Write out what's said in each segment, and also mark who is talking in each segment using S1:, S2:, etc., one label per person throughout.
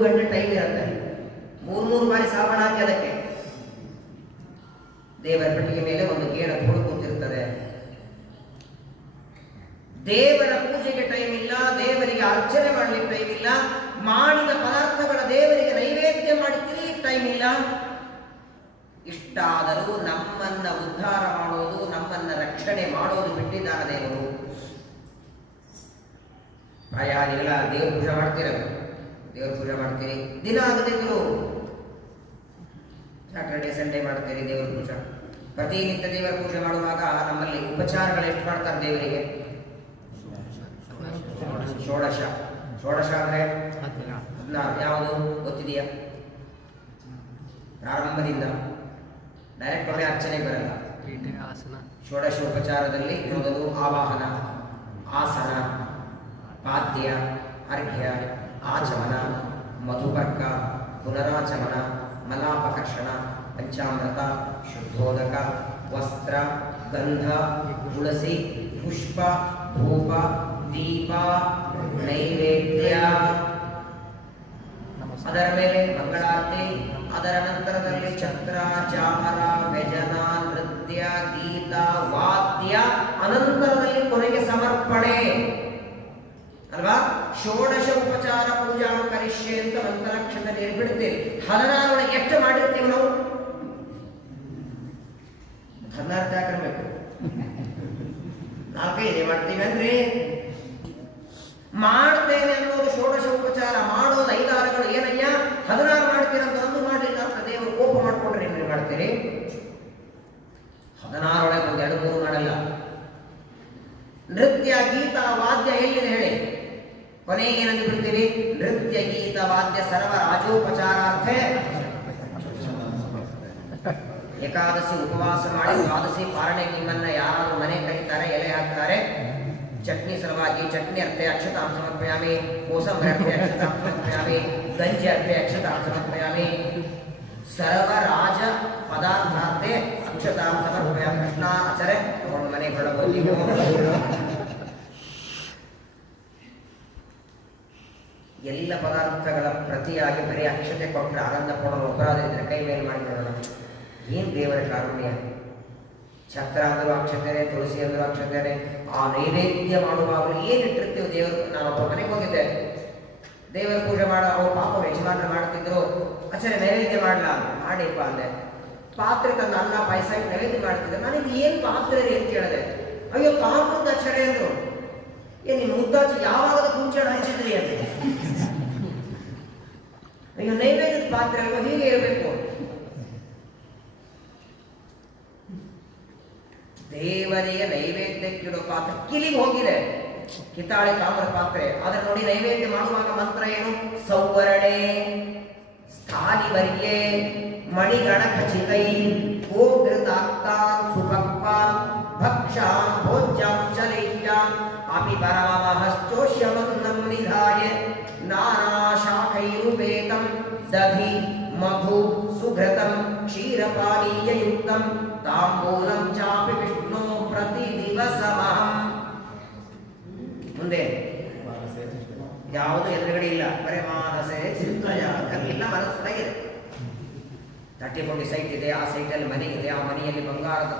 S1: ಗಂಟೆ ಟೈಮ್ ಇರುತ್ತೆ. ಮೂರು ಮೂರು ಬಾರಿ ಸಾಬಣ ಹಾಕಿ ಅದಕ್ಕೆ. ದೇವರ ಪಟ್ಟಿಗೆ ಮೇಲೆ ಒಂದು ಗೇಣ ಕೂತಿರ್ತದೆ ದೇವರ ಪೂಜೆಗೆ ಟೈಮ್ ಇಲ್ಲ, ದೇವರಿಗೆ ಅರ್ಚನೆ ಮಾಡಲಿಕ್ಕೆ ಟೈಮ್ ಇಲ್ಲ, ಮಾಡಿದ ಪದಾರ್ಥಗಳ ದೇವರಿಗೆ ನೈವೇದ್ಯ ಮಾಡಿ ಟೈಮ್ ಇಲ್ಲ. ಇಷ್ಟಾದರೂ ನಮ್ಮನ್ನ ಉದ್ಧಾರ ಮಾಡೋದು, ನಮ್ಮನ್ನ ರಕ್ಷಣೆ ಮಾಡೋದು ಬಿಟ್ಟಿದ್ದಾರೆ ದೇವರು ನೀವೆಲ್ಲ ದೇವ್ರ ಪೂಜೆ ಮಾಡ್ತೀರ? ದೇವ್ರ ಪೂಜೆ ಮಾಡ್ತೀರಿ. ದಿನ ಆಗದಿದ್ರು ಸ್ಯಾಟರ್ಡೆ ಸಂಡೇ ಮಾಡ್ತೀರಿ ದೇವರ ಪೂಜೆ. ಪ್ರತಿನಿತ್ಯ ದೇವರ ಪೂಜೆ ಮಾಡುವಾಗ ನಮ್ಮಲ್ಲಿ ಉಪಚಾರಗಳು ಎಷ್ಟು ಮಾಡ್ತಾರೆ ದೇವರಿಗೆ? ಷೋಡಶ. ಷೋಡಶ ಅಂದ್ರೆ ಯಾವುದು? ಗೊತ್ತಿದೆಯಾ? ಪ್ರಾರಂಭದಿಂದ ಡೈರೆಕ್ಟ್ ಒಳ್ಳೆ ಅರ್ಚನೆ ಬರಲ್ಲ. ಷೋಡಶೋಪಚಾರದಲ್ಲಿ ಮೊದಲು ಆವಾಹನ, ಆಸನ, ಪಾದ್ಯ, ಅರ್ಘ್ಯ. ಆಚಮನ ಮಧುಪರ್ಕ ಪುನರಾಚಮನ, ಮಲಾಪಕರ್ಷಣ, ಪಂಚಾಮೃತ, ಶುದ್ಧೋದಕ, ವಸ್ತ್ರ, ಗಂಧ, ತುಳಸಿ, ಪುಷ್ಪ, ಧೂಪ, ದೀಪ, ನೈವೇದ್ಯ. ಅದರ ಮೇಲೆ ಮಂಗಳಾರತಿ, ಅದರ ನಂತರದಲ್ಲಿ ಚಕ್ರ ಚಾಮರ ವ್ಯಜನ ನೃತ್ಯ, ಗೀತ, ವಾದ್ಯ, ಅನಂತರದಲ್ಲಿ ಕೊನೆಗೆ ಸಮರ್ಪಣೆ. ಅಲ್ವಾ? ಷೋಡಶ ಉಪಚಾರ ಪೂಜಾ ಕರಿಷ್ಯೆ ಅಂತ ಮಂತ್ರಾಕ್ಷತೆ ನೀರು ಬಿಡ್ತೇವೆ ಹದಿನಾರೊಳಗೆ ಎಷ್ಟು ಮಾಡಿರ್ತೀವಿ ನಾವು? ಹದಿನಾರು ಹಾಕಿರ್ಬೇಕು. ನಾಲ್ಕೈದೇ ಮಾಡ್ತೀವಿ ಅಂದ್ರೆ? ಮಾಡ್ತೇನೆ ಅನ್ನೋದು ಷೋಡಶ ಉಪಚಾರ, ಮಾಡೋದು ಐದಾರುಗಳು. ಏನಯ್ಯ? ಹದಿನಾರು ಮಾಡ್ತೀರಂತ ಒಂದು ಮಾಡಲಿಲ್ಲ ಅಂತ ದೇವರು ಕೋಪ ಮಾಡ್ಕೊಂಡ್ರೆ ಏನು ಮಾಡ್ತೀರಿ? ಹದಿನಾರೊಳಗೆ ಒಂದು ಎರಡು ಮೂರು ಮಾಡಲ್ಲ. ನೃತ್ಯ, ಗೀತ, ವಾದ್ಯ ಎಲ್ಲಿದೆ ಹೇಳಿ? ಕೊನೆಗೆ ಏನಂದು ಬಿಡ್ತೀವಿ? ನೃತ್ಯ ಗೀತ, ವಾದ್ಯ, ಸರ್ವ, ರಾಜೋಪಚಾರಾರ್ಥೆ. ಏಕಾದಶಿ ಉಪವಾಸ ಮಾಡಿ ದ್ವಾದಶಿ ಪಾರಣೆ ನಿಮ್ಮನ್ನ ಯಾರಾದ್ರೂ ಮನೆ ಕರೀತಾರೆ, ಎಲೆ ಹಾಕ್ತಾರೆ? ಚಟ್ನಿ ಸಲುವಾಗಿ ಚಟ್ನಿ ಅರ್ಥ ಅಕ್ಷತಾಂ ಸಮರ್ಪಯಾಮಿ ಕೋಸಂಬರಿ ಅರ್ಥ ಅಕ್ಷತಾಂ ಸಮರ್ಪಯಾಮಿ ಗಂಜಿ ಅರ್ಥ ಅಕ್ಷತಾಂ ಸಮರ್ಪಯಾಮಿ ಸರ್ವ, ರಾಜ, ಪದಾರ್ಥಾರ್ಥೆ ಅಕ್ಷತಾಂ ಸಮರ್ಪಯಾಮಿ ಕೃಷ್ಣ ಆಚರೆ ತಗೊಂಡು ಮನೆಗೆ ಹೊರಡಬಹುದು ಎಲ್ಲ ಪದಾರ್ಥಗಳ ಪ್ರತಿಯಾಗಿ ಬರೀ ಅಕ್ಷತೆ ಕೊಟ್ಟರೆ ಆನಂದ ಕೊಡೋ ಅಪರಾಧ ಇದ್ರೆ ಕೈ ಮೇಲೆ ಮಾಡಿ ನೋಡೋಣ. ಏನು ದೇವರ ಕಾರುಣ್ಯ? ಛತ್ರ ಅಂದರೂ ಅಕ್ಷತೆನೆ, ತುಳಸಿ ಅಂದರೂ ಅಕ್ಷತೆನೆ, ಆ ನೈವೇದ್ಯ ಮಾಡುವಾಗಲೂ ಏನು ಇಟ್ಟಿರ್ತೀವಿ ದೇವರು. ನಾನೊಬ್ಬ ಮನೆಗೆ ಹೋಗಿದ್ದೆ. ದೇವರ ಪೂಜೆ ಮಾಡೋ ಅವ್ರು ಪಾಪ ಯಜಮಾನರು ಮಾಡ್ತಿದ್ರು. ಆಚಾರ್ಯ, ನೈವೇದ್ಯ ಮಾಡಲ? ಮಾಡಿಪ್ಪ ಅಂದೆ. ಪಾತ್ರೆ ತಂದು ಅನ್ನ, ಪಾಯಸ ನೈವೇದ್ಯ ಮಾಡ್ತಿದ್ದೆ ನಾನು ಇದು ಏನು ಪಾತ್ರೆ ಅಂತ ಕೇಳಿದೆ. ಅಯ್ಯೋ ಪಾಪದ ಆಚಾರ್ಯ ಅಂದರು. ಏ ನಿಮ್ಮ ಮುದ್ದಾಚಿ ಯಾವಾಗ ಕುಂಚಣ ಹಂಚಿದ್ರಿ ಅಂತ ಅಯ್ಯೋ ನೈವೇದ್ಯದ ಪಾತ್ರೆ ಅಲ್ವಾ ಹೀಗೆ ಇರಬೇಕು ದೇವರಿಗೆ ನೈವೇದ್ಯಕ್ಕಿಡೋ ಪಾತ್ರೆ ಕಿಲಿಗೆ ಹೋಗಿದೆ ಕಿತಾಳೆ ತಾಮ್ರ ಪಾತ್ರೆ ಆದ್ರೆ ನೋಡಿ ನೈವೇದ್ಯ ಮಾಡುವಾಗ ಮಂತ್ರ ಏನು ಸೌವರಣೆ ಸ್ಥಾನಿವರ್ಯೆ ಮಣಿಗಣ ಖಚಿತೈ ಗೋಘೃತಾಕ್ತಾನ್ ಸುಭಕ್ವಾನ್ ಭಕ್ಷಾನ್ ಭೋಜ್ಯಾಂ ಚಲೈತ್ಯಾನ್ ಅಪಿ ಪರಮಮಹಶ್ಚೋಷ್ಯಮನ್ನಂ ಮಧು ಸುಘೃತಂ ಕ್ಷೀರಪಾನೀಯಯುಕ್ತಂ ತಾಂಬೂಲಂ ಚಾಪಿ ವಿಷ್ಣು ಪ್ರತಿ ದಿವಸ ಮುಂದೆ. ಯಾವುದು ಎದುರುಗಡೆ ಇಲ್ಲ. ಬರೀ ಮಾನಸೆ ಚಿಂತಯ ಇದೆ. ತರ್ಟಿ ಫೋರ್ಟಿ ಸೈಟ್ ಇದೆ, ಆ ಸೈಟಲ್ಲಿ ಮನೆ ಇದೆ. ಆ ಮನೆಯಲ್ಲಿ ಬಂಗಾರದ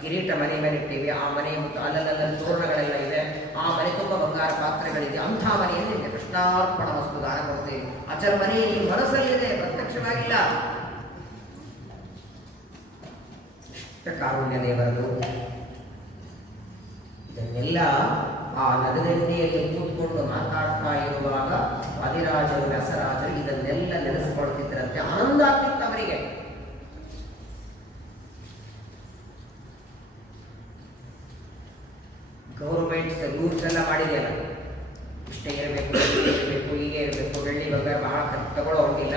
S1: ಕಿರೀಟ ಮನೆ ಮೇಲೆ ಇಟ್ಟಿವಿ. ಆ ಮನೆ ಮತ್ತು ಅಲ್ಲಲ್ಲಲ್ಲಿ ತೋರಣಗಳೆಲ್ಲ ಇದೆ. ಆ ಮನೆ ತುಂಬ ಬಂಗಾರ ಪಾತ್ರೆಗಳಿದೆ. ಅಂಥ ಮನೆಯಲ್ಲಿ ಇದೆ. ಕೃಷ್ಣಾರ್ಪಣ ವಸ್ತು ದಾನ ಕೊಡ್ತೇವೆ ಅಚರ ಮನೆಯಲ್ಲಿ ಮನಸ್ಸಲ್ಲಿದೆ, ಪ್ರತ್ಯಕ್ಷವಾಗಿಲ್ಲ. ಕಾರುಣ್ಯ ದೇವರದು ಇದನ್ನೆಲ್ಲ ಆ ನಗದಂಡಿಯಲ್ಲಿ ಕೂತ್ಕೊಂಡು ಮಾತಾಡ್ತಾ ಇರುವಾಗ ಅಧಿರಾಜರು ವ್ಯಾಸರಾಜರು ಇದನ್ನೆಲ್ಲ ನೆನೆಸಿಕೊಳ್ತಿದ್ದರಂತೆ ಆನಂದ ಆಗ್ತಿತ್ತು ಅವರಿಗೆ. ಗೌರ್ಮೆಂಟ್ ರೂಲ್ಸ್ ಎಲ್ಲ ಮಾಡಿದೆಯಲ್ಲ? ಇಷ್ಟೇ ಇರಬೇಕು ಇಷ್ಟೇ ಇರಬೇಕು, ಹೀಗೆ ಇರಬೇಕು. ಬೆಳ್ಳಿ ಬಂಗಾರ ಬಹಳ ಖರ್ಚು ತಗೊಳ್ಳೋ ಹೋಗಿಲ್ಲ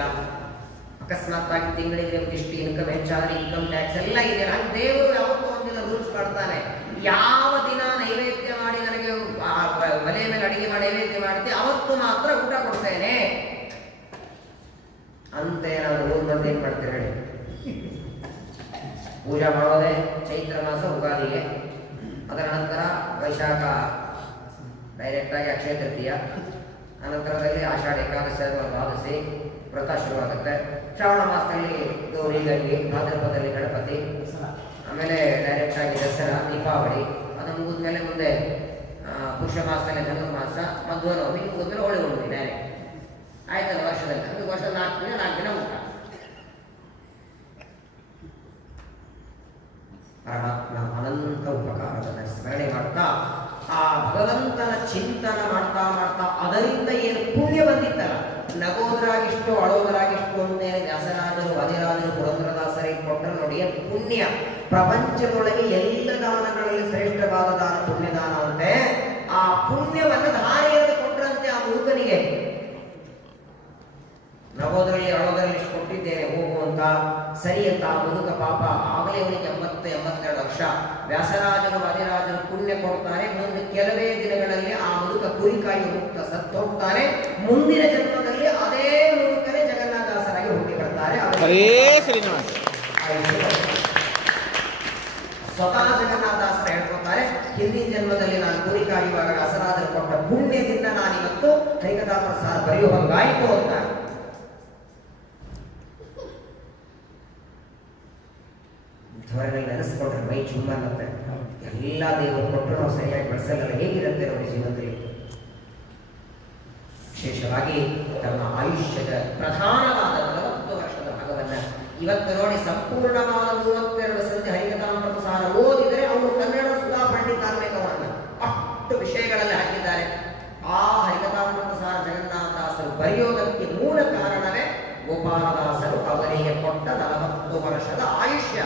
S1: ಅಕಸ್ಮಾತ್ ಆಗಿ ತಿಂಗಳಿಗೆ ಒಂದಿಷ್ಟು ಇನ್ಕಮ್ ಹೆಚ್ಚಾದ್ರೆ ಇನ್ಕಮ್ ಟ್ಯಾಕ್ಸ್ ಎಲ್ಲ ಇದೆ. ನಾನು ದೇವರು ಯಾವತ್ತೂ ಒಂದಿನ ರೂಲ್ಸ್ ಮಾಡ್ತಾನೆ. ಯಾವ ದಿನ ನೈವೇದ್ಯ ಮಾಡಿ ನನಗೆ ಬ- ಮೇಲೆ ಅಡಿಗೆ ಮಾಡಿ ನೈವೇದ್ಯ ಮಾಡ್ತೀವಿ ಅವತ್ತು ಮಾತ್ರ ಊಟ ಕೊಡ್ತೇನೆ. ಅಂತ ನಾನು ರೂಲ್ ಬಂದು ಏನ್ ಮಾಡ್ತೇನೆ ಹೇಳಿ? ಪೂಜಾ ಮಾಡೋದೇ ಚೈತ್ರ ಮಾಸ ಉಗಾದಿಗೆ. ಅದರ ನಂತರ ವೈಶಾಖ ಡೈರೆಕ್ಟ್ ಆಗಿ ಅಕ್ಷಯ ತೃತೀಯ. ಅನಂತರದಲ್ಲಿ ಆಷಾಢ ಏಕಾದಶಿ ಅಥವಾ ದ್ವಾದಶಿ ವ್ರತ ಶುರುವಾಗುತ್ತೆ. ಶ್ರಾವಣ ಮಾಸದಲ್ಲಿ ಗೌರಿ ಗಂಗೆ ಭಾದ್ರಪದಲ್ಲಿ ಗಣಪತಿ. ಆಮೇಲೆ ಡೈರೆಕ್ಟ್ ಆಗಿ ದಸರಾ ದೀಪಾವಳಿ. ಅದು ಮುಗಿದ್ಮೇಲೆ ಮುಂದೆ ಆ, ಪುಷ್ಯ ಮಾಸದಲ್ಲಿ ಧನುರ್ಮಾಸ ಮಧ್ವನವಮಿ ಮುಗಿದ್ಮೇಲೆ ಹೋಳಿ ಹುಣ್ಣಿಮೆ ಡೈರೆಕ್ಟ್ ಆಯ್ತಲ್ಲ ವರ್ಷದಲ್ಲಿ? ಅದು ವರ್ಷದ ನಾಲ್ಕು ದಿನ ನಾಲ್ಕು ದಿನ ಊಟ ಪರಮಾತ್ಮ ಅನಂತ ಉಪಕಾರವನ್ನು ಸ್ಮರಣೆ ಮಾಡ್ತಾ ಆ ಭಗವಂತನ ಚಿಂತನ ಮಾಡ್ತಾ ಮಾಡ್ತಾ ಅದರಿಂದ ಏನು ಪುಣ್ಯ ಬಂದಿತ್ತಲ್ಲ? ನಗೋದ್ರಾಗಿಷ್ಟು ಅಳೋದ್ರಾಗಿಷ್ಟು ಅಂತೇಳಿ ವ್ಯಾಸರಾಜರು ವಜರಾಜರು ಪುರಂದ್ರದಾಸರಿಗೆ ಕೊಟ್ಟರು ನೋಡಿ ಪುಣ್ಯ. ಪ್ರಪಂಚದೊಳಗೆ ಎಲ್ಲ ದಾನಗಳಲ್ಲಿ ಶ್ರೇಷ್ಠವಾದ ದಾನ, ಪುಣ್ಯದಾನ ಅಂತೆ. ಆ ಪುಣ್ಯವನ್ನು ಅಳೋದರಲ್ಲಿ ಇಷ್ಟು ಕೊಟ್ಟಿದ್ದೇನೆ ಹೋಗುವಂತ ಸರಿ ಅಂತ ಮುದುಕ ಪಾಪ ಆಗಲೇ ಅವನಿಗೆ ಎಂಬತ್ತು ಎಂಬತ್ತೆರಡು ವರ್ಷ. ವ್ಯಾಸರಾಜನು ವಾದಿರಾಜರು ಪುಣ್ಯ ಕೊಡ್ತಾನೆ ಮುಂದೆ ಕೆಲವೇ ದಿನಗಳಲ್ಲಿ ಆ ಮುದುಕ ಕುರಿಕಾಯಿ ಮುಕ್ತ ಸತ್ತೋಗ್ತಾನೆ. ಮುಂದಿನ ಜನ್ಮದಲ್ಲಿ ಅದೇ ಮುದುಕನೇ ಜಗನ್ನಾಥಾಸರಾಗಿ ಹುಟ್ಟಿ ಬರ್ತಾರೆ. ಸ್ವತಃ ಜಗನ್ನಾಥದಾಸರು ಹೇಳ್ಕೊತಾರೆ ಹಿಂದಿನ ಜನ್ಮದಲ್ಲಿ ನಾನು ಕುರಿಕಾಯಿ ಕಾಯುವಾಗ ಕೊಟ್ಟ ಪುಣ್ಯದಿಂದ ನಾನಿವತ್ತು ಕೈಕಥಾ ಪ್ರಸಾರ ಬರೆಯುವಂಗಾಯಿತು ಅಂತಾರೆ ಇಂಥವರೆಲ್ಲ ನೆನೆಸ್ಕೊಂಡ್ರೆ ಮೈ ಚುಮ್ಮನ್ನತ್ತೆ ಎಲ್ಲ ದೇವರು ಕೊಟ್ಟರು ನಾವು ಸರಿಯಾಗಿ ಬಳಸಲ್ಲ ಹೇಗಿರುತ್ತೆ ನೋಡಿ ಜೀವನದಲ್ಲಿ? ವಿಶೇಷವಾಗಿ ತಮ್ಮ ಆಯುಷ್ಯದ ಪ್ರಧಾನವಾದ ನಲವತ್ತು ವರ್ಷದ ಭಾಗವನ್ನ ಇವತ್ತು ನೋಡಿ ಸಂಪೂರ್ಣವಾದ ಮೂವತ್ತೆರಡು ಸಂಧಿ ಹರಿಕಥಾಮೃತ ಸಾರ ಓದಿದರೆ ಅವರು ಕನ್ನಡ ಸುಧಾ ಪಂಡಿತ ಆಗ್ಬೇಕವರನ್ನ. ಅಷ್ಟು ವಿಷಯಗಳಲ್ಲಿ ಹಾಕಿದ್ದಾರೆ. ಆ ಹರಿಕಥಾಮೃತ ಸಾರ ಜಗನ್ನಾಥದಾಸರು ಬರೆಯೋದಕ್ಕೆ ಮೂಲ ಕಾರಣವೇ ಗೋಪಾಲದಾಸರು ಅವರಿಗೆ ಕೊಟ್ಟ ನಲವತ್ತು ವರ್ಷದ ಆಯುಷ್ಯ.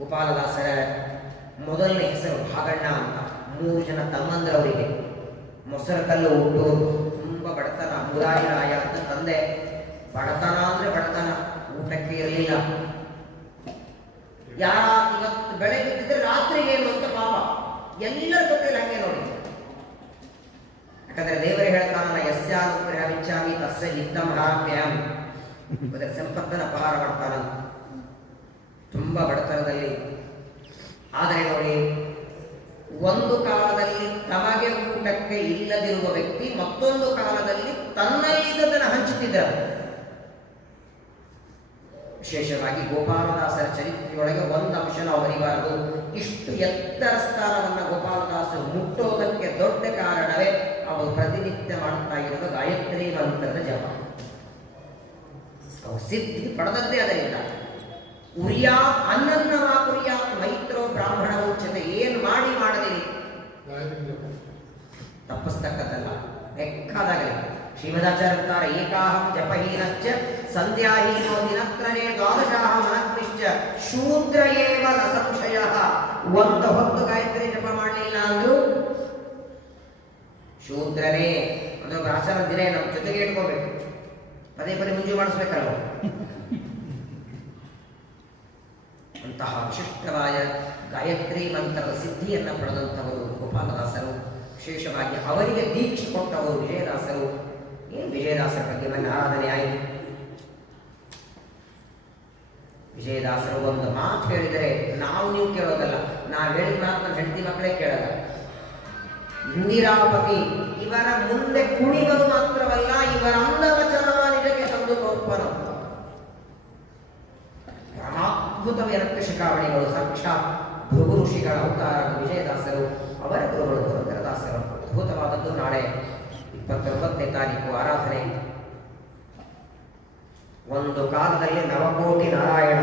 S1: ಗೋಪಾಲದಾಸರ ಮೊದಲನೇ ಹೆಸರು ಭಾಗಣ್ಣ ಅಂತ. ಮೂರು ಜನ ತಮ್ಮಂದ್ರವರಿಗೆ ಮೊಸರಕಲ್ಲು ಉಂಟು ತುಂಬ ಬಡತನ ಮುರಾಯಿ ರಾಯ ಅಂತ ತಂದೆ. ಬಡತನ ಅಂದ್ರೆ ಬಡತನ, ಊಟಕ್ಕೆ ಇರಲಿಲ್ಲ. ಯಾರ ಇವತ್ತು ಬೆಳಗ್ಗೆ ರಾತ್ರಿಗೆ ಏನು ಅಂತ ಪಾಪ ಎಲ್ಲರ ಜೊತೆಲಿ ಹಂಗೆ ನೋಡಿ. ಯಾಕಂದ್ರೆ ದೇವರು ಹೇಳ್ತಾನಲ್ಲ ಯಸ್ಯಾನುಗ್ರಹ ವಿಚ್ಚಾಮಿ ತಸ್ಯ ಹಿಂತ ಹರಾಮ್ಯಹಂ ಸಂಪತ್ತನ ಅಪಹಾರ ಮಾಡ್ತಾನಂತ ತುಂಬಾ ಬಡತನದಲ್ಲಿ. ಆದರೆ ನೋಡಿ ಒಂದು ಕಾಲದಲ್ಲಿ ತಮಗೆ ಊಟಕ್ಕೆ ಇಲ್ಲದಿರುವ ವ್ಯಕ್ತಿ ಮತ್ತೊಂದು ಕಾಲದಲ್ಲಿ ತನ್ನಲ್ಲಿದ್ದದನ್ನು ಹಂಚುತ್ತಿದ್ದ. ವಿಶೇಷವಾಗಿ ಗೋಪಾಲದಾಸರ ಚರಿತ್ರೆಯೊಳಗೆ ಒಂದು ಅಂಶ ನಾವು ಬರೀಬಾರದು ಇಷ್ಟು ಎತ್ತರ ಸ್ಥಾನವನ್ನು ಗೋಪಾಲದಾಸರು ಮುಟ್ಟೋದಕ್ಕೆ ದೊಡ್ಡ ಕಾರಣವೇ ಅವರು ಪ್ರತಿನಿತ್ಯ ಮಾಡ್ತಾ ಇರುವ ಗಾಯತ್ರಿ ಮಂತ್ರದ ಜಪ. ಅವು ಸಿದ್ಧಿ ಪಡೆದದ್ದೇ ಅದರಿಂದ. ಉರಿಯಾತ್ ಅನ್ನನ್ನವಾ ಕುರಿಯಾ ಮೈತ್ರೋ ಬ್ರಾಹ್ಮಣ ಉಚ್ಯತೆ ಏನು ಮಾಡಿ ಮಾಡದಿರಿ ತಪ್ಪಿಸ್ತಕ್ಕದ್ದಲ್ಲ ಬೇಕಾದಾಗಲಿ ಶ್ರೀಮದಾಚಾರ್ಯರು ಏಕಾಹಂ ಜಪಹೀನಶ್ಚ, ಸಂಧ್ಯಾಹೀನೋ ದಿನತ್ರನೇ ದ್ವಾದಶಾಹ ಮನಕ್ರಿಶ್ಚ ಶೂದ್ರಯೇವ ಸಂಶಯ ಒಂದು ಹೊತ್ತು ಗಾಯತ್ರಿ ಜಪ ಮಾಡಲಿಲ್ಲ ಅಂದ್ರು? ಶೂದ್ರನೇ. ಒಂದು ಆಚಾರ ದಿನ ನಮ್ಮ ಜೊತೆಗೆ ಇಟ್ಕೋಬೇಕು. ಪದೇ ಪದೇ ಮುಂಜು ಮಾಡಿಸ್ಬೇಕಲ್ವ? ಅಂತಹ ವಿಶಿಷ್ಟವಾದ ಗಾಯತ್ರಿ ಮಂತ್ರದ ಸಿದ್ಧಿಯನ್ನು ಪಡೆದಂಥವರು ಗೋಪಾಲದಾಸರು. ವಿಶೇಷವಾಗಿ ಅವರಿಗೆ ದೀಕ್ಷೆ ಕೊಟ್ಟವರು ವಿಜಯದಾಸರು. ಏನು ವಿಜಯದಾಸರ ಬಗ್ಗೆ ನನ್ನ ಆರಾಧನೆ ಆಯಿತು? ವಿಜಯದಾಸರು ಒಂದು ಮಾತು ಹೇಳಿದರೆ ನಾವು ನೀವು ಕೇಳೋದಲ್ಲ, ನಾವು ಹೇಳಿದ ಮಾತು ಹೆಂಡತಿ ಮಕ್ಕಳೇ ಕೇಳಲ್ಲ. ಇಂದಿರಾಪತಿ, ಇವರ ಮುಂದೆ ಕುಣಿಗಳು ಮಾತ್ರವಲ್ಲ, ಇವರ ಅಂದವಚನ ನಿಜಕ್ಕೆ ತಂದು ತೋರ್ಪನು ಪರಮಾದ್ಭುತವಾದ ಶಿಖಾವಣಿಗಳು ಸಾಕ್ಷಾತ್ ಭೃಗು ಋಷಿಗಳ ಅವತಾರ ವಿಜಯದಾಸರು, ಅವರ ಗುರುಗಳು ಪುರಂದರದಾಸರು ಅದ್ಭುತವಾದದ್ದು. ನಾಳೆ ಇಪ್ಪತ್ತೊಂಬತ್ತನೇ ತಾರೀಕು ಆರಾಧನೆ. ಒಂದು ಕಾಲದಲ್ಲಿ ನವಕೋಟಿ ನಾರಾಯಣ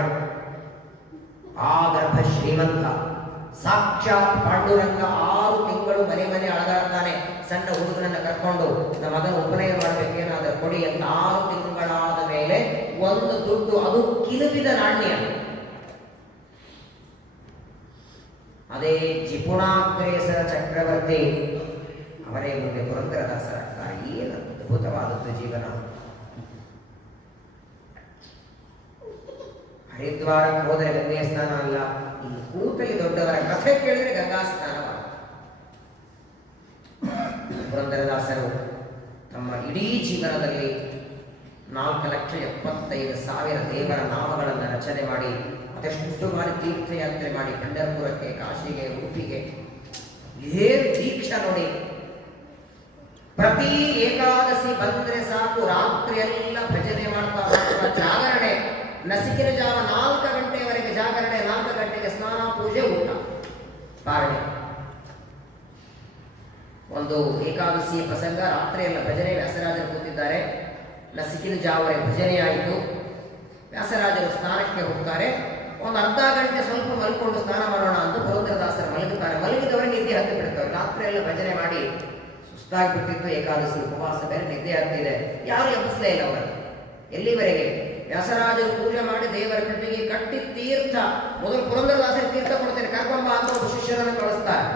S1: ಆ ಗರ್ಭ ಶ್ರೀಮಂತ, ಸಾಕ್ಷಾತ್ ಪಾಂಡುರಂಗ ಆರು ತಿಂಗಳು ಮನೆ ಮನೆ ಅಳಗಾಡ್ತಾನೆ. ಸಣ್ಣ ಹುಡುಗನನ್ನು ಕರ್ಕೊಂಡು ನಮ್ಮ ಮಗನ ಉಪನಯ ಮಾಡಬೇಕೇನಾದ್ರೂ ಕೊಡಿ ಅಂತ ಆರು ತಿಂಗಳಾದ ಮೇಲೆ ಒಂದು ದುಡ್ಡು, ಅದು ಕಿಲುಬಿದ ನಾಣ್ಯ. ಅದೇ ಜಿಪುಣಾಗ್ರೇಸರ ಚಕ್ರವರ್ತಿ ಅವರೇ ಮುಂದೆ ಪುರಂದರದಾಸರಾಗ್ತಾರೆ ಏನು ಅದ್ಭುತವಾದದ್ದು ಜೀವನ. ಹರಿದ್ವಾರಕ್ಕೆ ಹೋದರೆ ಗಂಗೆ ಸ್ನಾನ ಅಲ್ಲ. ಈ ಕೂತಲ್ಲಿ ದೊಡ್ಡವರ ಕಥೆ ಕೇಳಿದರೆ ಗಂಗಾ ಸ್ನಾನ ಪುರಂದರದಾಸರು ತಮ್ಮ ಇಡೀ ಜೀವನದಲ್ಲಿ ನಾಲ್ಕು ಲಕ್ಷ ಎಪ್ಪತ್ತೈದು ಸಾವಿರ ದೇವರ ನಾಮಗಳನ್ನು ರಚನೆ ಮಾಡಿ ಅದೆಷ್ಟು ಬಾರಿ ತೀರ್ಥಯಾತ್ರೆ ಮಾಡಿ ಪಂಡರಪುರಕ್ಕೆ, ಕಾಶಿಗೆ, ಉಡುಪಿಗೆ. ಏನು ದೀಕ್ಷಾ ನೋಡಿ. ಪ್ರತಿ ಏಕಾದಶಿ ಬಂದ್ರೆ ಸಾಕು, ರಾತ್ರಿ ಎಲ್ಲ ಭಜನೆ ಮಾಡ್ತಾ ಮಾಡ್ತಾ ಜಾಗರಣೆ. ನಸಿಕಿನ ಜಾವ ನಾಲ್ಕು ಗಂಟೆವರೆಗೆ ಜಾಗರಣೆ, ನಾಲ್ಕು ಗಂಟೆಗೆ ಸ್ನಾನ, ಪೂಜೆ, ಊಟ. ಪಾರಣೆ. ಒಂದು ಏಕಾದಶಿ ಪ್ರಸಂಗ, ರಾತ್ರಿ ಎಲ್ಲ ಭಜನೆ ವ್ಯಾಸರಾಜರು ಕೂತಿದ್ದಾರೆ. ನಸಿಕಿನ ಜಾವರೆ ಭಜನೆ ಆಯಿತು ವ್ಯಾಸರಾಜರು ಸ್ನಾನಕ್ಕೆ ಹೋಗ್ತಾರೆ. ಒಂದು ಅರ್ಧ ಗಂಟೆ ಸ್ವಲ್ಪ ಮಲ್ಕೊಂಡು ಸ್ನಾನ ಮಾಡೋಣ ಅಂತ ಪುರಂದರದಾಸರು ಮಲಗುತ್ತಾರೆ. ಮಲಗಿದವರೇ ನಿದ್ದೆ ಹತ್ತಿ ಬಿಡ್ತಾರೆ ರಾತ್ರಿ ಎಲ್ಲ ಭಜನೆ ಮಾಡಿ ಸುಸ್ತಾಗಿ ಬಿಟ್ಟಿತ್ತು ಏಕಾದಶಿ ಉಪವಾಸ ಬೇರೆ ನಿದ್ದೆ ಹತ್ತಿದೆ. ಯಾರು ಎಬ್ಬಿಸಲೇ ಇಲ್ಲ ಅವರು ಎಲ್ಲಿವರೆಗೆ? ವ್ಯಾಸರಾಜರು ಪೂಜೆ ಮಾಡಿ ದೇವರ ಕಟ್ಟಿಗೆ ಕಟ್ಟಿ ತೀರ್ಥ. ಮೊದಲು ಪುರಂದರದಾಸರು ತೀರ್ಥ ಕೊಡ್ತೇನೆ. ಕರ್ಕೊಂಬ ಅಂತ ಒಬ್ಬ ಶಿಷ್ಯರನ್ನು ಕಳಿಸ್ತಾರೆ.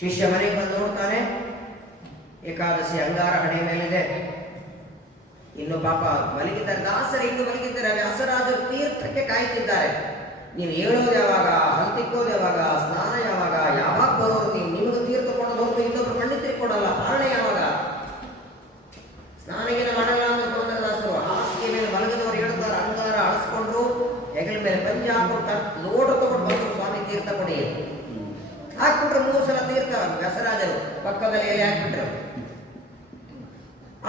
S1: ಶಿಷ್ಯ ಮನೆಗೆ ಬಂದು ನೋಡ್ತಾನೆ. ಏಕಾದಶಿ ಅಂಗಾರ ಹಣೆ ಮೇಲಿದೆ. ಇನ್ನು ಪಾಪ ಮಲಗಿದ್ದಾರೆ ದಾಸರು ಇನ್ನು ಮಲಗಿದ್ದಾರೆ ವ್ಯಾಸರಾಜರು ತೀರ್ಥಕ್ಕೆ ಕಾಯ್ತಿದ್ದಾರೆ ನೀವು ಹೇಳೋದು ಯಾವಾಗ, ಹಂತಿಕ್ಕೋದು ಯಾವಾಗ, ಸ್ನಾನ ಯಾವಾಗ ಯಾವಾಗ ಬರೋರು ನೀವು ನಿಮಗೆ ತೀರ್ಥ ಕೊಡೋದು ಹೋಗ್ತು ಇನ್ನೊಬ್ರು ಪಂಡಿತರಿಗೆ ಕೊಡಲ್ಲ ಪಾಲನೆ ಯಾವಾಗ? ಸ್ನಾನಗಿನ ಮಾಡಲ್ಲ ಅಂತ ಪುರಂದರದಾಸರು ಹಾಸಿಗೆ ಮೇಲೆ ಮಲಗಿದವರು ಹೇಳ್ತಾರೆ, ಅಂಗಾರ ಅಳಿಸ್ಕೊಂಡ್ರು, ಹೆಗಲ ಮೇಲೆ ಪಂಚ ಹಾಕೊಂಡು ಲೋಟ ತಗೊಂಡು ಬಂದರು ಸ್ವಾಮಿ ತೀರ್ಥ ಕೊಡಿ. ಹಾಕ್ಬಿಟ್ರು ಮೂರು ಸಲ ತೀರ್ಥ ವ್ಯಾಸರಾಜರು ಪಕ್ಕದಲ್ಲಿ ಎಲೆ ಹಾಕ್ಬಿಟ್ರು.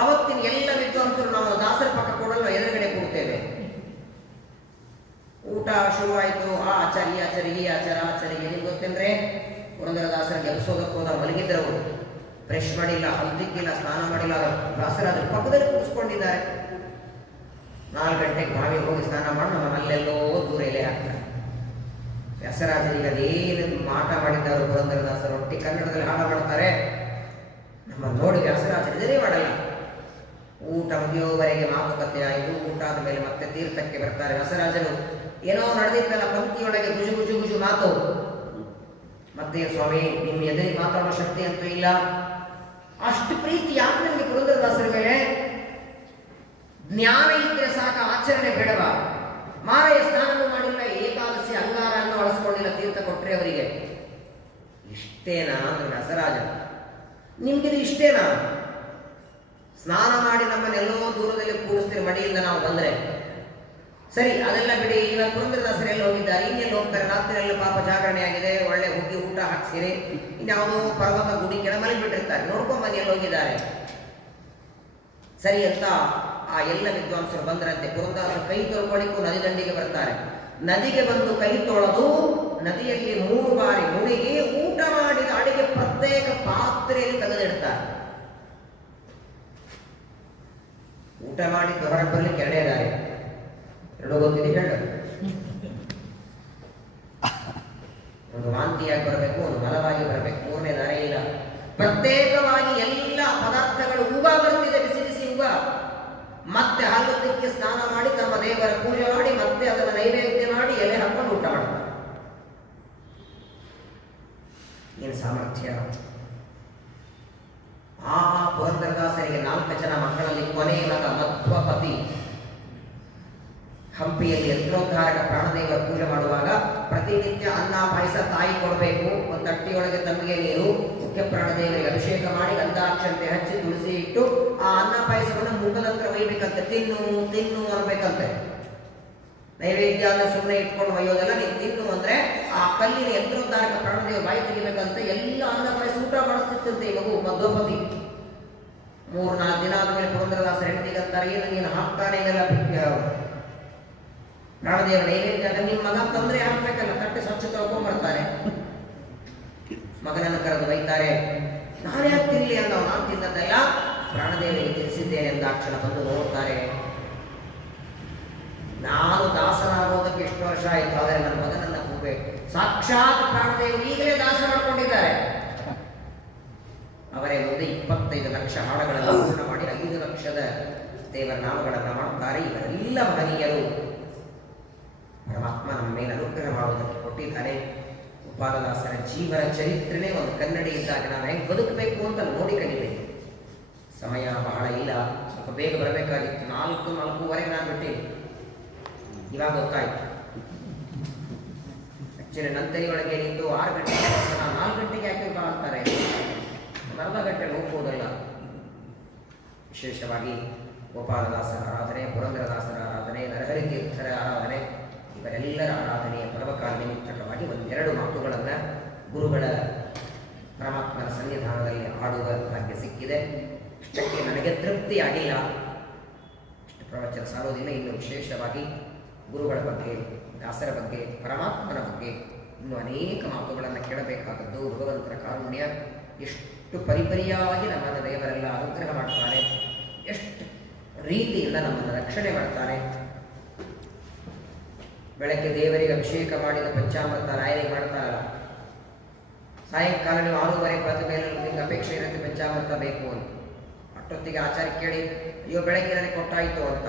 S1: ಅವತ್ತಿನ ಎಲ್ಲ ವಿದ್ವಾಂಸರು ನಾವು ದಾಸರ ಪಕ್ಕ ಕೊಡಲ್ಲ ಎದುರುಗಡೆ ಕೊಡ್ತೇವೆ ಊಟ ಶುರುವಾಯಿತು. ಆ ಆಚಾರ್ಯ ಆಚಾರ್ಯ ಆಚಾರ ಈ ಆಚಾರ, ಆಚಾರ್ಯ. ಏನಿಗೆ ಗೊತ್ತಂದ್ರೆ ಪುರಂದರದಾಸರ ಗೆಲ್ಸೋದಕ್ಕೆ ಹೋದ ಮಲಗಿದ್ರು ಬ್ರಷ್ ಮಾಡಿಲ್ಲ ಹಲ್ದಿಕ್ಕಿಲ್ಲ ಸ್ನಾನ ಮಾಡಿಲ್ಲ. ದಾಸರಾಜ ಪಕ್ಕದಲ್ಲಿ ಕೂರಿಸ್ಕೊಂಡಿದ್ದಾರೆ ನಾಲ್ಕು ಗಂಟೆಗೆ ಬಾವಿ ಹೋಗಿ ಸ್ನಾನ ಮಾಡಿ, ನಮ್ಮ ಅಲ್ಲೆಲ್ಲೋ ದೂರ ಎಲೆ ಹಾಕ್ತಾರೆ ವ್ಯಾಸರಾಜರಿಗೆ ಅದೇನು ಮಾಟ ಮಾಡಿದ್ದಾರೆ ಪುರಂದರದಾಸರು ಒಟ್ಟಿ ಕನ್ನಡದಲ್ಲಿ ಹಾಡ ಮಾಡ್ತಾರೆ ನಮ್ಮ ನೋಡಿ ವ್ಯಾಸರಾಜ ಮಾಡಲ್ಲ. ಊಟ ಮುಗಿಯೋವರೆಗೆ ಮಾತುಕತೆ ಆಯಿತು ಊಟ ಆದ ಮೇಲೆ ಮತ್ತೆ ತೀರ್ಥಕ್ಕೆ ಬರ್ತಾರೆ ವ್ಯಾಸರಾಜರು ಏನೋ ನಡೆದಿತ್ತಲ್ಲ, ಪಂಕ್ತಿಯೊಳಗೆ ಗುಜು ಗುಜು ಗುಜು ಮಾತು. ಮತ್ತೆ ಸ್ವಾಮಿ, ನಿಮ್ಮ ಎದುರಿ ಮಾತಾಡೋ ಶಕ್ತಿ ಅಂತೂ ಇಲ್ಲ. ಅಷ್ಟು ಪ್ರೀತಿ ಯಾಕೆ ನನಗೆ ಪುರಂದರದಾಸರ ಮೇಲೆ? ಜ್ಞಾನ ಇದ್ರೆ ಸಾಕ, ಆಚರಣೆ ಬೇಡವಾ. ಮಾರಯ್ಯ ಸ್ನಾನವೂ ಮಾಡಿಲ್ಲ, ಏಕಾದಶಿ ಅಂಗಾರನ್ನು ಅಳಿಸ್ಕೊಂಡಿಲ್ಲ ತೀರ್ಥ ಕೊಟ್ಟರೆ ಅವರಿಗೆ. ಇಷ್ಟೇನಾ ಅಂದ್ರೆ ವ್ಯಾಸರಾಜ ನಿಮ್ಗಿದು ಇಷ್ಟೇನಾ? ಸ್ನಾನ ಮಾಡಿ ನಮ್ಮನ್ನೆಲ್ಲೋ ದೂರದಲ್ಲಿ ಕೂರಿಸ್ತೀರಿ ಮಡಿಯಿಂದ ನಾವು ಬಂದ್ರೆ. ಸರಿ, ಅದೆಲ್ಲ ಬಿಡಿ, ಈಗ ಪುರಂದ್ರದಾಸರು ಎಲ್ಲ ಹೋಗಿದ್ದಾರೆ, ಇನ್ನೆಲ್ಲಿ ಹೋಗ್ತಾರೆ? ರಾತ್ರಿ ಎಲ್ಲ ಪಾಪ ಜಾಗರಣೆ ಆಗಿದೆ, ಒಳ್ಳೆ ಹುಗ್ಗಿ ಊಟ ಹಾಕ್ಸಿರಿ. ಇನ್ಯಾವುದೋ ಪರ್ವತ ಗುಡಿ ಕೆಳ ಬಿಟ್ಟಿರ್ತಾರೆ ನೋಡ್ಕೊಂಡ್ ಬನ್ನಿ ಹೋಗಿದ್ದಾರೆ. ಸರಿ ಅಂತ ಆ ಎಲ್ಲ ವಿದ್ವಾಂಸರು ಬಂದರಂತೆ. ಪುರಂದ್ರದಾಸರು ಕೈ ತೊಳ್ಕೊಳಿಕ್ಕೂ ನದಿ ದಂಡಿಗೆ ಬರ್ತಾರೆ. ನದಿಗೆ ಬಂದು ಕೈ ತೊಳೆದು ನದಿಯಲ್ಲಿ ಮೂರು ಬಾರಿ ಮುಳುಗಿ ಊಟ ಮಾಡಿದ ಅಡಿಗೆ ಪ್ರತ್ಯೇಕ ಪಾತ್ರೆಯಲ್ಲಿ ತೆಗೆದಿಡ್ತಾರೆ. ಊಟ ಮಾಡಿ ಹೊರಗೆ ಬರ್ಲಿಕ್ಕೆ ಎರಡೇ ದಾರಿ. ಎರಡು ಗೊತ್ತಿದೆ ಹೇಳು. ಒಂದು ವಾಂತಿಯಾಗಿ ಬರಬೇಕು, ಒಂದು ಮಲವಾಗಿ ಬರಬೇಕು, ಮೂರನೇ ದಾರಿ ಇಲ್ಲ. ಪ್ರತ್ಯೇಕವಾಗಿ ಎಲ್ಲ ಪದಾರ್ಥಗಳು ಹೂವ ಬರ್ತಿದೆ, ಬಿಸಿ ಬಿಸಿ ಹೂವ. ಮತ್ತೆ ಹಲ್ಲು ತಿಕ್ಕಿ ಸ್ನಾನ ಮಾಡಿ ತಮ್ಮ ದೇವರ ಪೂಜೆ ಮಾಡಿ, ಮತ್ತೆ ಅದನ್ನು ನೈವೇದ್ಯ ಮಾಡಿ, ಎಲೆ ಹಾಕೊಂಡು ಊಟ ಮಾಡ್ತಾರೆ ಏನು ಸಾಮರ್ಥ್ಯ? ಪುರಂದರದಾಸರಿಗೆ ನಾಲ್ಕು ಜನ ಮಕ್ಕಳಲ್ಲಿ ಕೊನೆಯ ಮಗ ಮಧ್ವಪತಿ ಹಂಪಿಯಲ್ಲಿ ಯಂತ್ರೋದ್ಧಾರಕ ಪ್ರಾಣದೇವರ ಪೂಜೆ ಮಾಡುವಾಗ ಪ್ರತಿನಿತ್ಯ ಅನ್ನ, ಪಾಯಸ ತಾಯಿ ಕೊಡಬೇಕು. ಒಂದು ತಟ್ಟಿಯೊಳಗೆ ತಮಗೆ ನೀರು, ಮುಖ್ಯ ಪ್ರಾಣದೇವರಿಗೆ ಅಭಿಷೇಕ ಮಾಡಿ ಗಂಧಾಕ್ಷತೆ ಹಚ್ಚಿ ತುಳಸಿ ಇಟ್ಟು ಆ ಅನ್ನ, ಪಾಯಸವನ್ನು ಮುಖದ ಹತ್ರ ಒಯ್ಬೇಕಂತೆ ತಿನ್ನು ತಿನ್ನು ಅನ್ಬೇಕಂತೆ ನೈವೇದ್ಯ ಅಂದ್ರೆ ಸುಮ್ಮನೆ ಇಟ್ಕೊಂಡು ಒಯ್ಯೋದಲ್ಲ ನೀವು ತಿನ್ನು ಅಂದ್ರೆ ಆ ಕಲ್ಲಿನ ಯಂತ್ರೋದ್ಧಾರಕ ಪ್ರಾಣದೇವ ಬಾಯಿ ತೆಗಿಬೇಕಂತ. ಎಲ್ಲ ಅನ್ನ, ಪಾಯಸ ಊಟ ಮಾಡಿಸ್ತಿತ್ತಂತೆ ಈ ಮಗು ಮಧ್ವಪತಿ. ಮೂರು ನಾಲ್ಕು ದಿನ ಆದ್ಮೇಲೆ ಪುರಂದರದಾಸ ಹೆಂಡತಿಗಂತಾರೆ ಏನು ನೀನು ಹಾಕ್ತಾನೆ ಇದೆಲ್ಲ ಪ್ರಾಣದೇವರ ನೈವೇದ್ಯ ಅಂದ್ರೆ ನಿಮ್ಮ ಮಗ ತಂದ್ರೆ ಹಾಕ್ಬೇಕಲ್ಲ, ತಟ್ಟೆ ಸ್ವಚ್ಛ ತೊಳ್ಕೊಂಡ್ಬರ್ತಾರೆ ಮಗನನ್ನು ಕರೆದು ಬೈತಾರೆ, ನಾನು ಯಾಕೆ ತಿನ್ಲಿ ಅಂತ ನಾನು ತಿನ್ನದಲ್ಲ. ಪ್ರಾಣದೇವರಿಗೆ ತಿಳಿಸಿದ್ದೇನೆ ಅಂತ ಅಕ್ಷರ ಬಂದು ನೋಡ್ತಾರೆ. ನಾನು ದಾಸನಾಗೋದಕ್ಕೆ ಎಷ್ಟು ವರ್ಷ ಆಯ್ತು, ಆದರೆ ನನ್ನ ಮಗನನ್ನ ಸಾಕ್ಷಾತ್ ಪ್ರಾಣದೇವರು ಈಗಲೇ ದಾಸ ಮಾಡ್ಕೊಂಡಿದ್ದಾರೆ ಅವರೇ ಮುಂದೆ ಇಪ್ಪತ್ತೈದು ಲಕ್ಷ ಹಾಡುಗಳನ್ನು ಪೂರ್ಣ ಮಾಡಿ ಐದು ಲಕ್ಷದ ದೇವರ ನಾಮಗಳನ್ನು ಮಾಡ್ತಾರೆ ಇವರೆಲ್ಲ ಮಹನೀಯರು. ಪರಮಾತ್ಮ ನಮ್ಮ ಮೇಲೆ ಅನುಗ್ರಹ ಮಾಡುವುದಕ್ಕೆ ಕೊಟ್ಟಿದ್ದಾರೆ. ಗೋಪಾಲದಾಸರ ಜೀವನ ಚರಿತ್ರೆನೇ ಒಂದು ಕನ್ನಡಿ ಇದ್ದಾಗ ನಾನು ಹೆಂಗೆ ಬದುಕಬೇಕು ಅಂತ ನೋಡಿ ಕಲಿಬೇಕು. ಸಮಯ ಬಹಳ ಇಲ್ಲ. ಸ್ವಲ್ಪ ಬೇಗ ಬರಬೇಕಾಗಿತ್ತು. ನಾಲ್ಕು ನಾಲ್ಕೂವರೆಗೆ ನಾನು ಬಿಟ್ಟೇನೆ ಇವಾಗ ಗೊತ್ತಾಯ್ತು. ಆಕ್ಚುಲಿ ನಂತರಿ ಒಳಗೆ ನಿಂತು ಆರು ಗಂಟೆಗೆ, ನಾಲ್ಕು ಗಂಟೆಗೆ ಯಾಕೆ ಬಾ ಅಂತಾರೆ? ಅರ್ಧ ಗಂಟೆ ಹೋಗ್ಬೋದಲ್ಲ ವಿಶೇಷವಾಗಿ ಗೋಪಾಲದಾಸರ ಆರಾಧನೆ, ಪುರಂದರದಾಸರ ಆರಾಧನೆ ನರಹರಿ ತೀರ್ಥರ ಆರಾಧನೆ, ಇವರೆಲ್ಲರ ಆರಾಧನೆಯ ಪರ್ವಕಾಲ ನಿಮಿತ್ತಕವಾಗಿ ಒಂದೆರಡು ಮಾತುಗಳನ್ನು ಗುರುಗಳ ಪರಮಾತ್ಮನ ಸನ್ನಿಧಾನದಲ್ಲಿ ಆಡುವ ಭಾಗ್ಯ ಸಿಕ್ಕಿದೆ. ಇಷ್ಟಕ್ಕೆ ನನಗೆ ತೃಪ್ತಿಯಾಗಿಲ್ಲ ಇಷ್ಟು ಪ್ರವಚನ ಸಾರೋದಿಲ್ಲ ಇನ್ನು ವಿಶೇಷವಾಗಿ ಗುರುಗಳ ಬಗ್ಗೆ, ದಾಸರ ಬಗ್ಗೆ, ಪರಮಾತ್ಮನ ಬಗ್ಗೆ ಇನ್ನು ಅನೇಕ ಮಾತುಗಳನ್ನು ಕೇಳಬೇಕಾದದ್ದು ಭಗವಂತನ ಕಾರುಣ್ಯ. ಎಷ್ಟು ಪರಿಪರಿಯಾಗಿ ನಮ್ಮನ್ನು ದೇವರೆಲ್ಲ ಅನುಗ್ರಹ ಮಾಡ್ತಾರೆ, ಎಷ್ಟು ರೀತಿಯಿಂದ ನಮ್ಮನ್ನು ರಕ್ಷಣೆ ಮಾಡ್ತಾರೆ. ಬೆಳಗ್ಗೆ ದೇವರಿಗೆ ಅಭಿಷೇಕ ಮಾಡಿದ ಪಂಚಾಮೃತ ರಾಯರಿಗೆ ಮಾಡ್ತಾರಲ್ಲ, ಸಾಯಂಕಾಲ ನೀವು ಆರೂವರೆಗೆ ಬಂದ ಮೇಲೆ ನಿಮ್ಗೆ ಅಪೇಕ್ಷೆ ಇರುತ್ತೆ ಪಂಚಾಮೃತ ಬೇಕು ಅಂತ. ಅಷ್ಟೊತ್ತಿಗೆ ಆಚಾರ್ಯ ಕೇಳಿ, ಅಯ್ಯೋ, ಬೆಳಗ್ಗೆ ನನಗೆ ಕೊಟ್ಟಾಯಿತು ಅಂತ.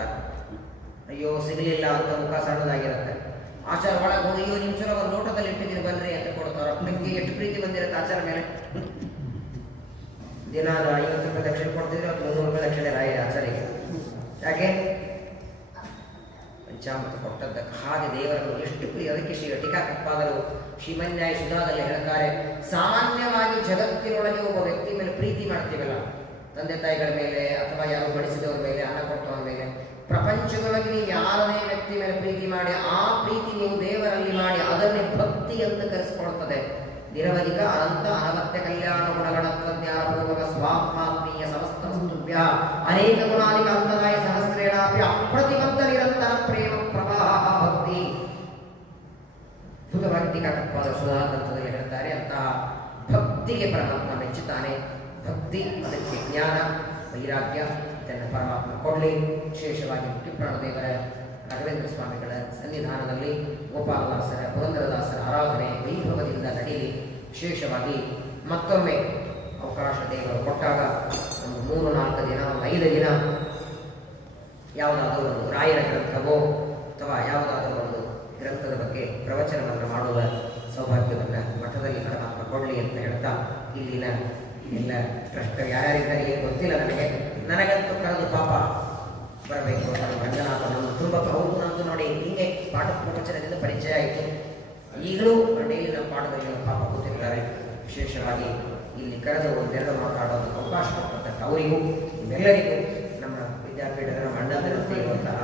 S1: ಅಯ್ಯೋ, ಸಿಗಲಿಲ್ಲ ಅಂತ ಮುಖ ಸಣ್ಣದಾಗಿರುತ್ತೆ. ಆಚಾರ ಒಳಗೆ ಹೋಗಿ, ಅಯ್ಯೋ ನಿಮ್ಮ ಸಲ ಒಂದು ಲೋಟದಲ್ಲಿ ಇಟ್ಟಿದ್ದೀನಿ, ಬನ್ರಿ ಅಂತ ಕೊಡ್ತಾರ ನಿಮಗೆ ಎಷ್ಟು ಪ್ರೀತಿ ಬಂದಿರುತ್ತೆ ಆಚಾರ ಮೇಲೆ? ದಿನ ಐವತ್ತು ರೂಪಾಯಿ ದಕ್ಷಿಣ ಕೊಡ್ತಿದ್ರೆ ಅವ್ರು ಮುನ್ನೂರು ರೂಪಾಯಿ ದಕ್ಷಿಣ ರಾಯ ಆಚಾರಿಗೆ ಯಾಕೆ? ಪಂಚಾಮೃತ ಕೊಟ್ಟದ್ದ ಹಾಗೆ ದೇವರನ್ನು ಎಷ್ಟು ಪ್ರಿಯ, ಅದಕ್ಕೆ ಶ್ರೀ ಟೀಕಾಕೃತ್ಪಾದರು ಶ್ರೀಮನ್ಯಾಯ ಸುಧಾದಲ್ಲಿ ಹೇಳ್ತಾರೆ ಸಾಮಾನ್ಯವಾಗಿ ಜಗತ್ತಿನೊಳಗೆ ಒಬ್ಬ ವ್ಯಕ್ತಿ ಮೇಲೆ ಪ್ರೀತಿ ಮಾಡ್ತೀವಲ್ಲ, ತಂದೆ ತಾಯಿಗಳ ಮೇಲೆ ಅಥವಾ ಯಾರು ಬಡಿಸಿದವರ ಮೇಲೆ ಹಣ ಕೊಟ್ಟವರ ಮೇಲೆ, ಪ್ರಪಂಚದೊಳಗೆ ನೀವು ಯಾರನೇ ವ್ಯಕ್ತಿ ಮೇಲೆ ಪ್ರೀತಿ ಮಾಡಿ, ಆ ಪ್ರೀತಿ ನೀವು ದೇವರಲ್ಲಿ ಮಾಡಿ ಅದನ್ನೇ ಭಕ್ತಿ ಅಂತ ಕರೆಸಿಕೊಳ್ತದೆ ನಿರವಧಿಕ ಅನಂತ ಅನವತ್ಯ ಕಲ್ಯಾಣ ಗುಣಗಣತ್ವಜ್ಞಾನಪೂರ್ವಕ ಸ್ವಾತ್ಮಾತ್ಮೀಯ ಸಮಸ್ತ ವಸ್ತುಭ್ಯ ಅನೇಕ ಗುಣಾಧಿಕ ಅಂತರಾಯ ಸಹಸ್ರೇಣಾಪಿ ಅಪ್ರತಿಬದ್ಧ ನಿರಂತರ ಪ್ರೇಮ ಪ್ರವಾಹ ಭಕ್ತಿ. ಅದ್ಭುತವಾಗಿ ಟೀಕಾಕೃತ್ಪಾದ ಸುಧಾಗ್ರಂಥದಲ್ಲಿ ಹೇಳ್ತಾರೆ ಅಂತಹ ಭಕ್ತಿಗೆ ಪರಮಾತ್ಮ ಮೆಚ್ಚುತ್ತಾನೆ ಭಕ್ತಿ, ಅದಕ್ಕೆ ಜ್ಞಾನ, ವೈರಾಗ್ಯ ಇದನ್ನು ಪರಮಾತ್ಮ ಕೊಡಲಿ. ವಿಶೇಷವಾಗಿ ಮುಖ್ಯಪ್ರಾಣದೇವರ ರಾಘವೇಂದ್ರ ಸ್ವಾಮಿಗಳ ಸನ್ನಿಧಾನದಲ್ಲಿ ಗೋಪಾಲದಾಸರ, ಪುರಂದರದಾಸರ ಆರಾಧನೆ ವೈಭವದಿಂದ ನಡೆಯಲಿ ವಿಶೇಷವಾಗಿ ಮತ್ತೊಮ್ಮೆ ಅವಕಾಶ ದೇವರು ಕೊಟ್ಟಾಗ ಒಂದು ಮೂರು, ನಾಲ್ಕು ದಿನ, ಒಂದು ಐದು ದಿನ ಯಾವುದಾದರೂ ಒಂದು ರಾಯರ ಗ್ರಂಥವೋ ಅಥವಾ ಯಾವುದಾದರೂ ಒಂದು ಗ್ರಂಥದ ಬಗ್ಗೆ ಪ್ರವಚನವನ್ನು ಮಾಡುವ ಸೌಭಾಗ್ಯವನ್ನು ಮಠದಲ್ಲಿ ಪರಮಾತ್ಮ ಕೊಡಲಿ ಅಂತ ಹೇಳ್ತಾ ಇಲ್ಲಿನ ಎಲ್ಲ ಟ್ರಸ್ಟ್ ಯಾರ್ಯಾರಿದ್ದಾರೆ ಏನು ಗೊತ್ತಿಲ್ಲ ನನಗೆ. ನನಗಂತೂ ಕರೆದು ಪಾಪ ಬರಬೇಕು ಅಂತ ರಂಗನಾಥ ನನ್ನ ತುಂಬ ನಂದು ನೋಡಿ ಹಿಂಗೆ ಪಾಠ ಪ್ರವಚನದಿಂದ ಪರಿಚಯ ಆಯಿತು. ಈಗಲೂ ಡೈಲಿ ಪಾಠದಲ್ಲಿ ಪಾಪ ಕೂತಿರ್ತಾರೆ. ವಿಶೇಷವಾಗಿ ಇಲ್ಲಿ ಕರೆದು ಒಂದೆರಡು ಮಾತಾಡೋದು ಅವಕಾಶ ಕೊಟ್ಟಂತ ಅವರಿಗೂ ಎಲ್ಲರಿಗೂ ನಮ್ಮ ವಿದ್ಯಾಪೀಠದ ನಮ್ಮ ಇರುವಂತಹ ಇರುವಂತಹ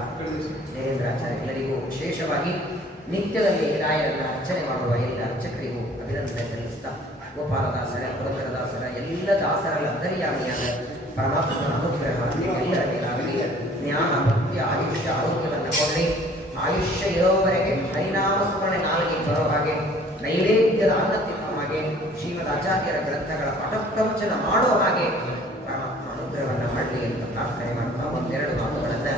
S1: ದೇವೇಂದ್ರಾಚಾರ್ಯ ಎಲ್ಲರಿಗೂ ವಿಶೇಷವಾಗಿ ನಿತ್ಯದಲ್ಲಿ ರಾಯರನ್ನ ಅರ್ಚನೆ ಮಾಡುವ ಎಲ್ಲ ಅರ್ಚಕರಿಗೂ ಅಭಿನಂದನೆ ಸಲ್ಲಿಸ್ತಾ ಗೋಪಾಲದಾಸರ, ಪುರಂದರದಾಸರ, ಎಲ್ಲ ದಾಸರ ಅಂತರ್ಯಾಮಿಯಾದ ಪರಮಾತ್ಮನ ಅನುಗ್ರಹ ಎಲ್ಲರಿಗಾಗಲಿ ಜ್ಞಾನ, ಭಕ್ತಿ, ಆಯುಷ್ಯ ಆರೋಗ್ಯವನ್ನು ಕೊಡಲಿ ಆಯುಷ್ಯ ಇರೋವರೆಗೆ ಹರಿನಾಮ ಸ್ಮರಣೆ ನಾಲಿಗೆ ಬರೋ ಹಾಗೆ, ನೈವೇದ್ಯದ ಅನ್ನ ತಿನ್ನೋ ಹಾಗೆ, ಶ್ರೀಮದ್ ಆಚಾರ್ಯರ ಗ್ರಂಥಗಳ ಪಟಪ್ರವಚನ ಮಾಡೋ ಹಾಗೆ ಪರಮಾತ್ಮ ಅನುಗ್ರಹವನ್ನು ಮಾಡಲಿ ಅಂತ ಪ್ರಾರ್ಥನೆ ಮಾಡುವ ಒಂದೆರಡು ಮಾತುಗಳನ್ನು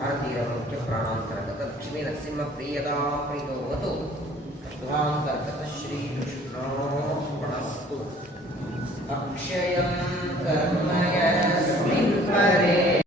S1: ಭಾರತೀಯ ಮುಖ್ಯ ಪ್ರಾಣಾಂತರ್ಗತ ಲಕ್ಷ್ಮೀ ನರಸಿಂಹ ಪ್ರಿಯದಾ ಪ್ರೀತೋವತು ತತ್ವಾಂತರ್ಗತ ಶ್ರೀ ಕೃಷ್ಣೋರ್ಪಣಸ್ತು. ಅಕ್ಷಯಂ ಕರ್ಮಯ ಯಸ್ಮಿನ್